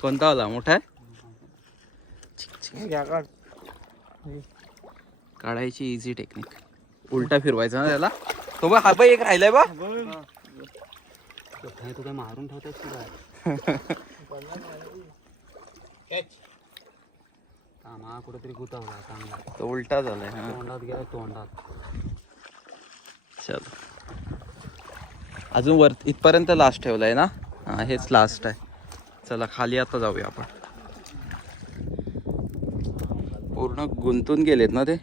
कोणता वाला? मोठा आहे? काढायची इझी टेक्निक उलटा फिरवायचा ना त्याला? तो बघ हा बघ एक राहिलाय बा तू काय मारून ठेवतास तुला हा कुठेतरी गुतावला चांगला तो उलटा झालाय हा. तोंडात गेला तोंडात. चल. अजून वर इथपर्यंत लास्ट ठेवलाय ना? हा हेच लास्ट आहे. चला खाली आता जाऊया आपण. पूर्ण गुंतून गेलेत ना ते?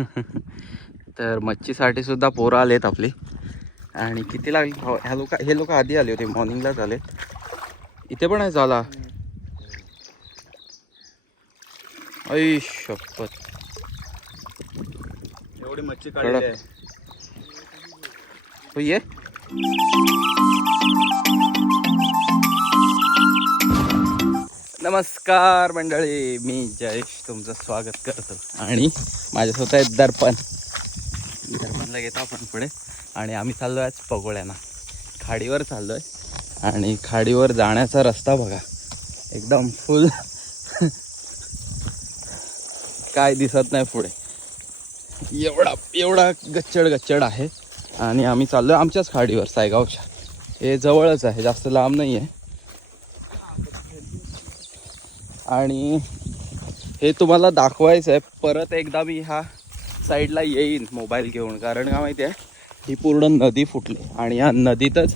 तर मच्छीसाठी सुद्धा पोरं आलेत आपली. आणि किती लागली? हो, ह्या लोक हे लोक आधी आले होते मॉर्निंगलाच आलेत. इथे पण आहे झाला. ऐ शपथ एवढी मच्छी. काढली आहे. हो ये. नमस्कार मंडळी मी जयेश तुमचं स्वागत करतो. आणि माझ्यासोबत आहे दर्पण. दर्पणला घेतो आपण पुढे. आणि आम्ही चाललो आज पगोळ्यांना. खाडीवर चाललो आहे आणि खाडीवर जाण्याचा रस्ता बघा. एकदम फुल काय दिसत नाही पुढे. एवढा एवढा गच्चड गच्चड आहे. आणि आम्ही चाललो आमच्याच खाडीवर सायगावच्या. हे जवळच आहे जास्त लांब नाही आहे आणि हे तुम्हाला दाखवायचं आहे परत एकदा मी ह्या साईडला येईन मोबाईल घेऊन. कारण का माहिती आहे ही पूर्ण नदी फुटली. आणि या नदीतच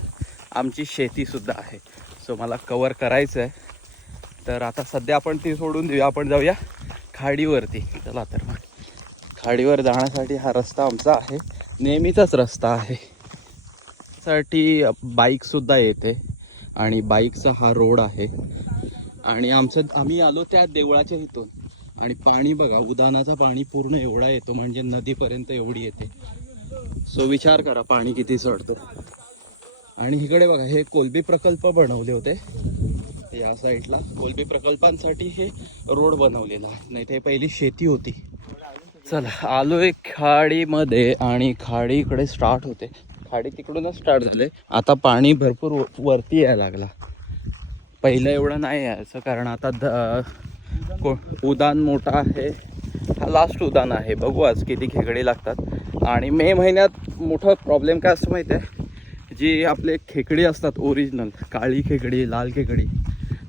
आमची शेतीसुद्धा आहे. सो मला कवर करायचं आहे तर आता सध्या आपण ती सोडून देऊया. आपण जाऊया. खाडीवरती. चला तर मग. खाडीवर जाण्यासाठी हा रस्ता आमचा आहे. नेहमीचाच रस्ता आहे. साठी बाईकसुद्धा येते. आणि बाईकचा हा रोड आहे. आणि आमचं आम्ही आलो त्या देवळाच्या इथून. आणि पाणी बघा उदानाचा पाणी पूर्ण एवढा येतो म्हणजे नदीपर्यंत एवढी येते. सो विचार करा पाणी किती चढतं. आणि इकडे बघा हे कोलबी प्रकल्प बनवले होते. या साईडला. कोलबी प्रकल्पांसाठी हे रोड बनवलेला नाही ते पहिली शेती होती. चला आलोय खाडीमध्ये आणि खाडी इकडे स्टार्ट होते. खाडी तिकडूनच स्टार्ट झाले. आता पाणी भरपूर व- वरती यायला लागला. पहिलं एवढं नाही यायचं कारण आता द को उदान मोठा आहे. हा लास्ट उदान आहे. बघू आज किती खेकडे लागतात. आणि मे महिन्यात मोठा प्रॉब्लेम काय असतो माहिती आहे जी आपले खेकडी असतात ओरिजिनल काळी खेकडी लाल खेकडी.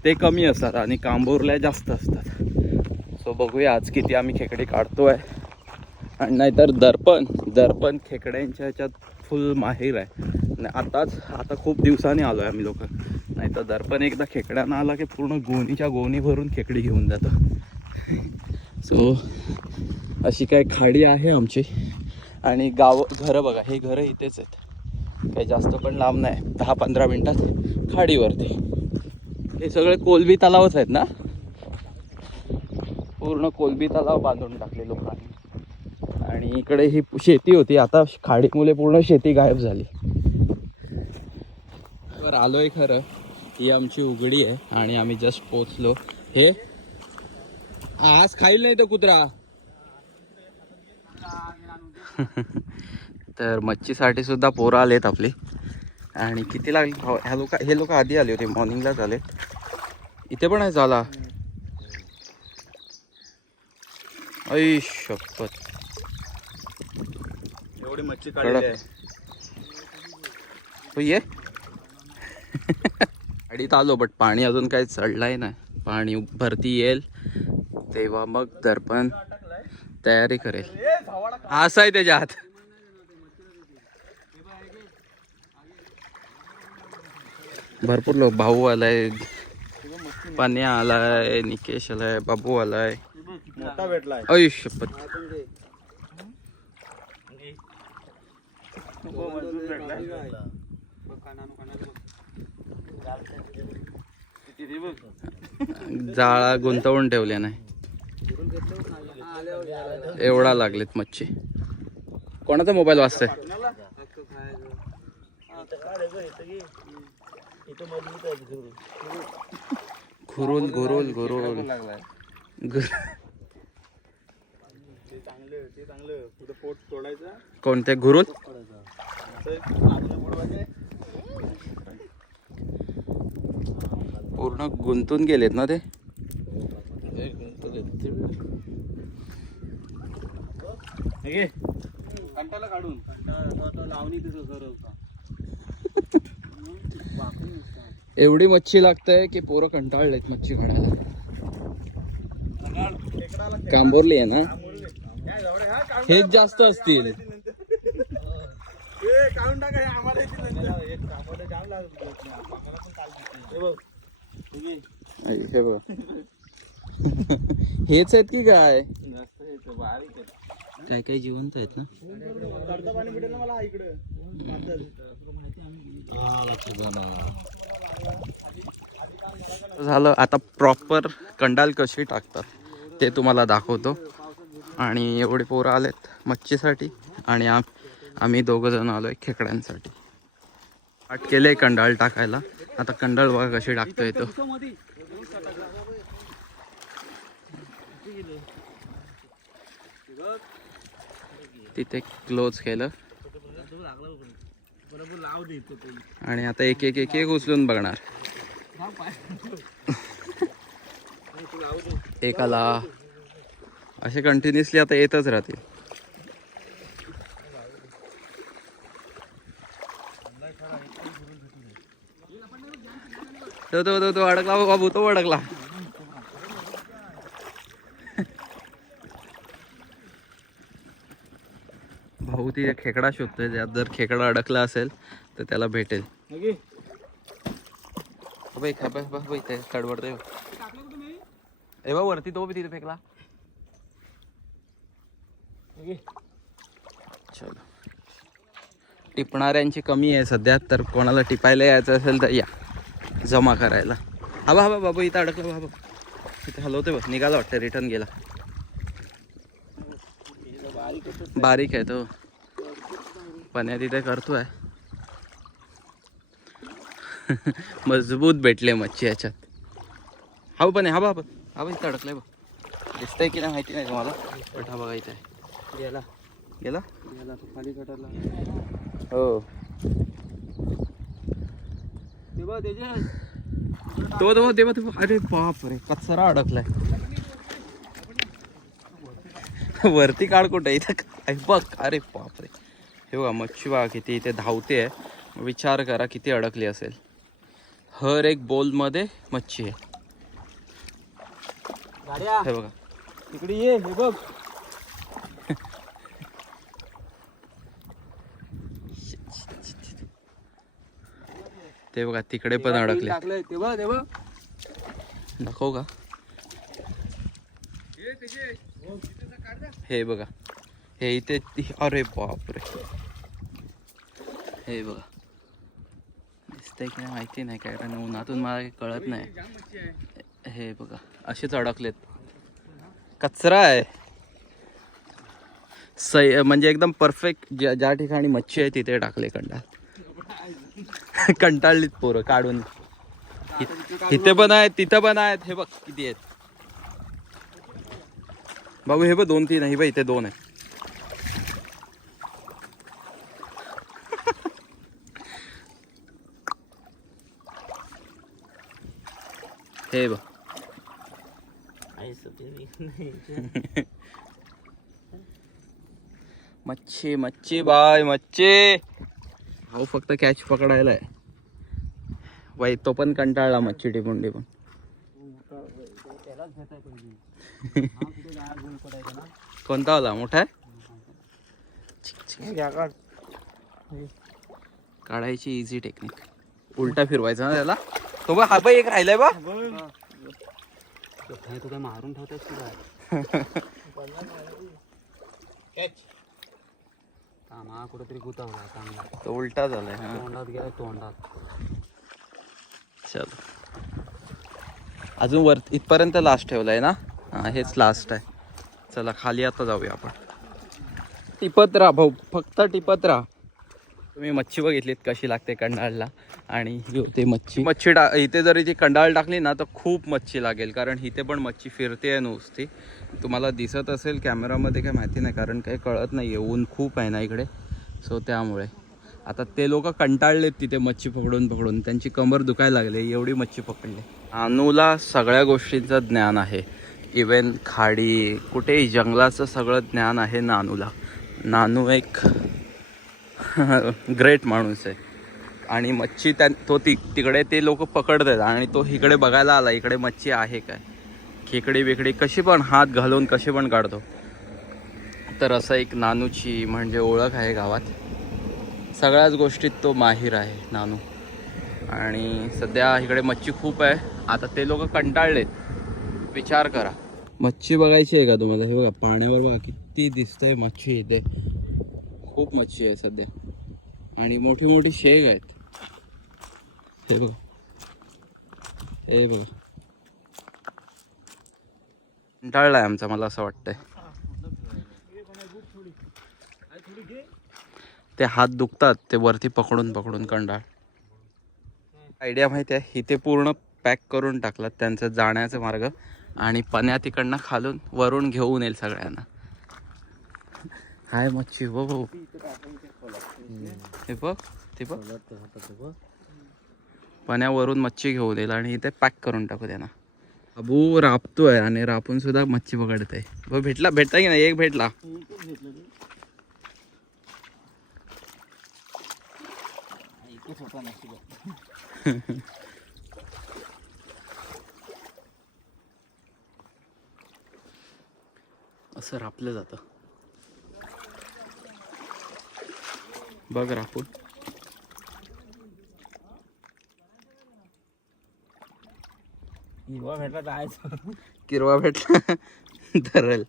ते कमी असतात आणि कांबोरल्या जास्त असतात. सो बघूया आज किती आम्ही खेकडे काढतो आहे आणि नाहीतर दर्पण दर्पण खेकड्यांच्या ह्याच्यात फुल माहीर आहे. आणि आताच आता खूप दिवसांनी आलो आहे आम्ही लोक. नाहीतर दर्पण एकदा खेकड्यांना आला की पूर्ण गोणीच्या गोणी भरून खेकडी घेऊन जातो. सो अशी काय खाडी आहे आमची. आणि गाव घरं बघा हे घरं इथेच आहेत. काही जास्त पण लांब नाही. दहा पंधरा मिनटात खाडीवरती. हे सगळे कोलबी तलावच आहेत ना? पूर्ण कोलबी तलाव बांधून टाकले लोकांनी. आणि इकडे ही शेती होती. आता खाडीमुळे पूर्ण शेती गायब झाली. वर आलोय खरं. ही आमची उघडी आहे आणि आम्ही जस्ट पोचलो हे? आज खाईल नाही तो कुत्रा. तर मच्छीसाठी सुद्धा पोरं आलेत आपली. आणि किती लागली? हो, ह्या लोक हे लोक आधी आले होते. मॉर्निंगलाच आलेत इथे पण आहे झाला. ऐ शपथ. एवढी मच्छी. काढली आहे. हो आलो बट पाणी अजून काही चढलाय नाही. पाणी भरती येईल. तेव्हा मग दर्पण तयारी करेल. असं आहे त्याच्यात भरपूर लोक भाऊ आलाय. पाण्या आलाय निकेश आलाय बाबू आलाय. मोठा भेटलाय. जाळा गुंतवून ठेवल्या नाही. एवढा लागलेत मच्छी. कोणाचा मोबाईल वाजतोय? घुरुल घुरुल घुरुल लागलाय. घुर- चांगलं ते चांगलं. पुढे पोट तोडायचं. कोणते? बुडवायचे. पूर्ण गुंतून गेलेत ना ते? हे काढून. लावणी तुझं कर एवढी मच्छी लागतंय की पोरं कंटाळलेत मच्छी खाण्याला. कांबोरली आहे ना? हा, हेच जास्त असतील. हे लागत बघ. हेच आहेत की काय. काय काय जिवंत आहेत ना. झालं आता प्रॉपर कंडाल कशी टाकतात ते तुम्हाला दाखवतो. आणि एवढे पोरं आलेत मच्छीसाठी आणि आम आम्ही दोघं जण आहे खेकड्यांसाठी. आठ केले कंडाळ टाकायला. आता कंडाळ बघा कशी टाकतोय तो. तिथे क्लोज केलं. आणि आता एक एक एक एक उचलून बघणार. एकाला. असे कंटिन्युअसली आता येतच राहतील तो तो तो तो अडकला. बा बाबू तो अडकला. भाऊ ती खेकडा शोधतोय त्यात जर खेकडा अडकला असेल तर त्याला भेटेल. घे. बाई खा बाई बाई ते कडवडतोय ए बा वरती तो बी तिथे फेकला. चलो. टिपणाऱ्यांची कमी आहे सध्या तर कोणाला टिपायला यायचं असेल तर या. जमा करायला. हा बा हा बा बाबा इथं अडकला बाबा इथे हलवते बघ निघाला वाटतं रिटर्न गेला. बारीक आहे तो. पण्या तिथे करतोय. मजबूत भेटले मच्छी याच्यात. हा पण हा बा हा बा इथं अडकलाय बघ. दिसतंय की नाही माहिती नाही तुम्हाला. पण हा बघायचं आहे. गेला. गेला? गेला तो खाली कटाला हो ते बघ त्याच्या तो तो तेव्हा तो अरे बाप रे कचरा अडकलाय. वरती काढ कुठे? इथं काय बघ. अरे बाप रे हे बघा मच्छी बघा किती इथे धावते आहे. विचार करा किती अडकली असेल. हर एक बोलमध्ये मच्छी आहे. हे बघा. तिकडे ये हे बघ. ते बघा तिकडे पण अडकले. दाखव का? हे बघा. हे इथे अरे बापरे. हे बघा. दिसतंय की माहिती नाही काय कारण उन्हातून मला काही कळत नाही. हे बघा. असेच अडकलेत. कचरा आहे. सै म्हणजे एकदम परफेक्ट ज्या ज्या ठिकाणी मच्छी आहे तिथे टाकले कंटाळ. कंटाळलीत पोरं काढून. तिथे इथे पण आहेत तिथं पण आहेत. हे बघ किती आहेत. बाबू हे बघ दोन तीन आहे बघ इथे दोन आहे. हे बघ. मच्छी मच्छी बाय मच्छी. भाऊ फक्त कॅच पकडायला आहे बाई तो पण कंटाळला मच्छी टिपून टिपून. हा कोणता वाला? मोठा आहे. काढायची इझी टेक्निक उलटा फिरवायचा ना त्याला? तो बघ हा बघ एक राहिलाय बा तू काय मारून कॅच. कामा कुठेतरी गुतावला चांगला तो उलटा झालाय हा. तोंडात गेला तोंडात. चल. अजून वर इथपर्यंत लास्ट ठेवलाय ना? हा हेच लास्ट आहे. चला खाली आता जाऊया आपण. टिपत राहा भाऊ फक्त टिपत राहा. तुम्ही मच्छी बघितलीत कशी लागते कंडाळला आणि ही होते मच्छी. मच्छी टा इथे जरी ती कंडाळ टाकली ना तर खूप मच्छी लागेल कारण इथे पण मच्छी फिरते नुसती. तुम्हाला दिसत असेल कॅमेरामध्ये काय माहिती नाही कारण काही कळत नाही आहे. ऊन खूप आहे ना इकडे. सो त्यामुळे. आता ते लोक कंटाळलेत तिथे मच्छी पकडून पकडून. त्यांची कमर दुखायला लागली एवढी मच्छी पकडली. अनुला सगळ्या गोष्टींचं ज्ञान आहे. इवन खाडी कुठेही जंगलाचं सगळं ज्ञान आहे नानूला. नानू एक ग्रेट माणूस आहे. आणि मच्छी त्या तो ति तिकडे ते लोक पकडतात आणि तो इकडे बघायला आला इकडे मच्छी आहे काय? खेकडी बिकडी कशी पण हात घालून कशी पण काढतो. तर असं एक नानूची म्हणजे ओळख आहे गावात. सगळ्याच गोष्टीत तो माहीर आहे नानू. आणि सध्या इकडे मच्छी खूप आहे. आता ते लोक कंटाळलेत. विचार करा. मच्छी बघायची आहे का तुम्हाला? हे बघा पाण्यावर बघा किती दिसतंय मच्छी इथे. खूप मच्छी आहे सध्या. आणि मोठी मोठी शेग आहेत. हे बघा. हे बघा. आहे आमचा मला असं वाटतंय. ते हात दुखतात ते वरती पकडून पकडून कंटाळ आयडिया माहिती आहे? इथे पूर्ण पॅक करून टाकलात. त्यांचा जाण्याचा मार्ग. आणि पण्या तिकडनं खालून वरून घेऊन येईल सगळ्यांना. हाय मच्छी हो भाऊ हे बघ ते बघ. पण्यावरून मच्छी घेऊन येईल आणि इथे पॅक करून टाकू त्यांना. अबू राबतोय आणि रापून सुद्धा मच्छी पकडत आहे भेटला भेटता की नाही? एक भेटला. असं रापलं जातं. बघ रापून हिरवा भेटला जायचं किरवा भेटला. धरल.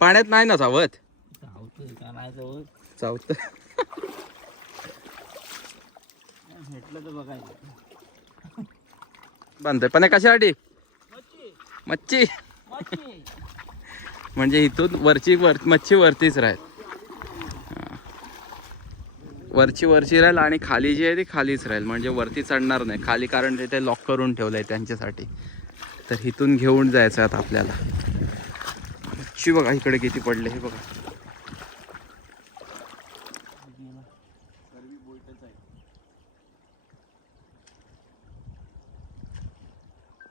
पाण्यात नाही ना चावत? धावतोय का नाही जाऊ चावत. भेटलं तर बघायचं. बांधतोय. पण कशासाठी? मच्छी. म्हणजे इथून वरची वर मच्छी वरतीच राहील वरची वरची राहील आणि खाली जी आहे ती खालीच राहील. म्हणजे वरती चढणार नाही. खाली कारण तिथे लॉक करून ठेवलं आहे त्यांच्यासाठी. तर इथून घेऊन जायचं आता आपल्याला. मच्छी बघा इकडे किती पडले हे बघा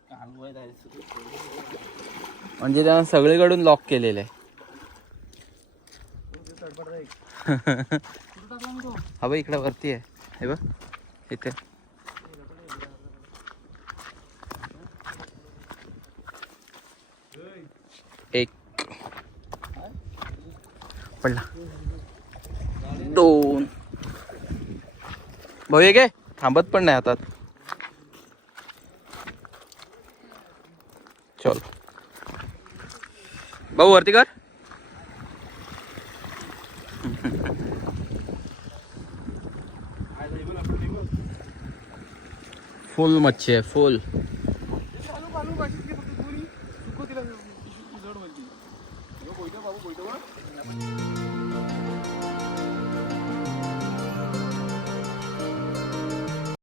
कालवय जायचं म्हणजे त्यांना सगळीकडून लॉक केलेलं आहे. हा बघ वरती आहे. हे बघ इथे. एक. पडला. दोन. भाऊ एक आहे थांबत पण नाही हातात चल भाऊ वरती कर. फुल मच्छी आहे फुल.